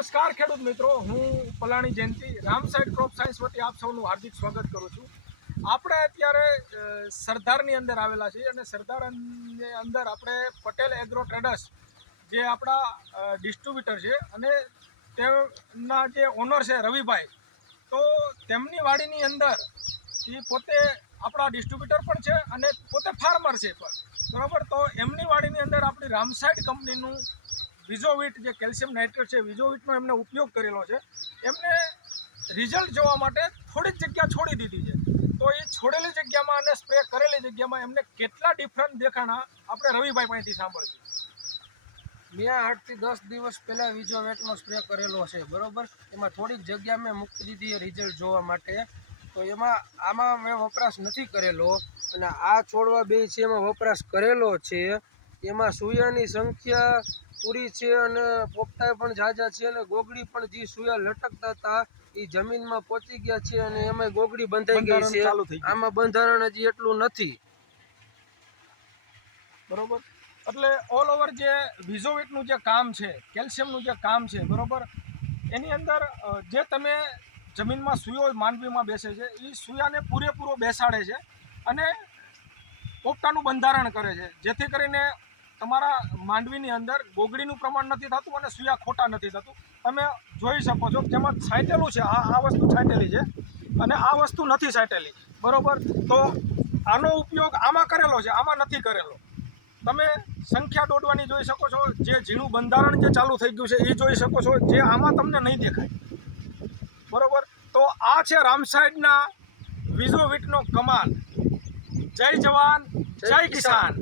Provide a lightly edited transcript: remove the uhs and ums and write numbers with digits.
નમસ્કાર ખેડૂત મિત્રો, હું પલાણી જયંતિ રામસાઈડ ક્રોપ સાયન્સ વતી આપ સૌનું હાર્દિક સ્વાગત કરું છું. આપણે અત્યારે સરદારની અંદર આવેલા છીએ અને સરદારની અંદર આપણે પટેલ એગ્રો ટ્રેડર્સ જે આપણા ડિસ્ટ્રીબ્યુટર છે અને તેમના જે ઓનર છે રવિભાઈ, તો તેમની વાડીની અંદર એ પોતે આપણા ડિસ્ટ્રીબ્યુટર પણ છે અને પોતે ફાર્મર છે પણ, બરાબર. તો એમની વાડીની અંદર આપણી રામસાઈડ કંપનીનું વિઝોવીટ જે કેલ્શિયમ નાઇટ્રેટ છે, વિઝોવીટનો એમને ઉપયોગ કરેલો છે. એમને રિઝલ્ટ જોવા માટે થોડીક જગ્યા છોડી દીધી છે. તો એ છોડેલી જગ્યામાં અને સ્પ્રે કરેલી જગ્યામાં એમને કેટલા ડિફરન્ટ દેખાણા આપણે રવિભાઈ પાસેથી સાંભળીએ. મેં 8 થી 10 દિવસ પહેલાં વિઝોવેટનો સ્પ્રે કરેલો છે, બરાબર. એમાં થોડીક જગ્યા મેં મૂકી દીધી રિઝલ્ટ જોવા માટે. તો આમાં મેં વપરાશ નથી કરેલો અને આ છોડવા બે છે એમાં વપરાશ કરેલો છે. એમાં સૂયાની સંખ્યા પૂરી છે અને પોપટાઈ પણ ઝાઝા છે અને ગોગડી પણ જે સૂયા લટકતા હતા એ જમીનમાં પહોંચી ગયા છે અને એમાં ગોગડી બંધાઈ ગઈ છે. આમાં બંધારણ હજી એટલું નથી, બરોબર. એટલે ઓલ ઓવર જે વિઝોવીટનું જે કામ છે, કેલ્શિયમનું જે કામ છે, બરોબર, એની અંદર જે તમે જમીનમાં સૂયો માંડવીમાં બેસે છે એ સૂયાને પૂરેપૂરો બેસાડે છે અને પોપટાનું બંધારણ કરે છે, જેથી કરીને તમારા માંડવીની અંદર ગોગડીનું પ્રમાણ નથી થતું અને સૂયા ખોટા નથી થતું. તમે જોઈ શકો છો જેમાં છાંટેલું છે, આ વસ્તુ છાંટેલી છે અને આ વસ્તુ નથી છાંટેલી, બરોબર. તો આનો ઉપયોગ આમાં કરેલો છે, આમાં નથી કરેલો. તમે સંખ્યા દોડવાની જોઈ શકો છો, જે ઝીણું બંધારણ જે ચાલુ થઈ ગયું છે એ જોઈ શકો છો, જે આમાં તમને નહીં દેખાય, બરોબર. તો આ છે રામસાઈડના વિઝોવીટનો કમાલ. જય જવાન, જય કિસાન.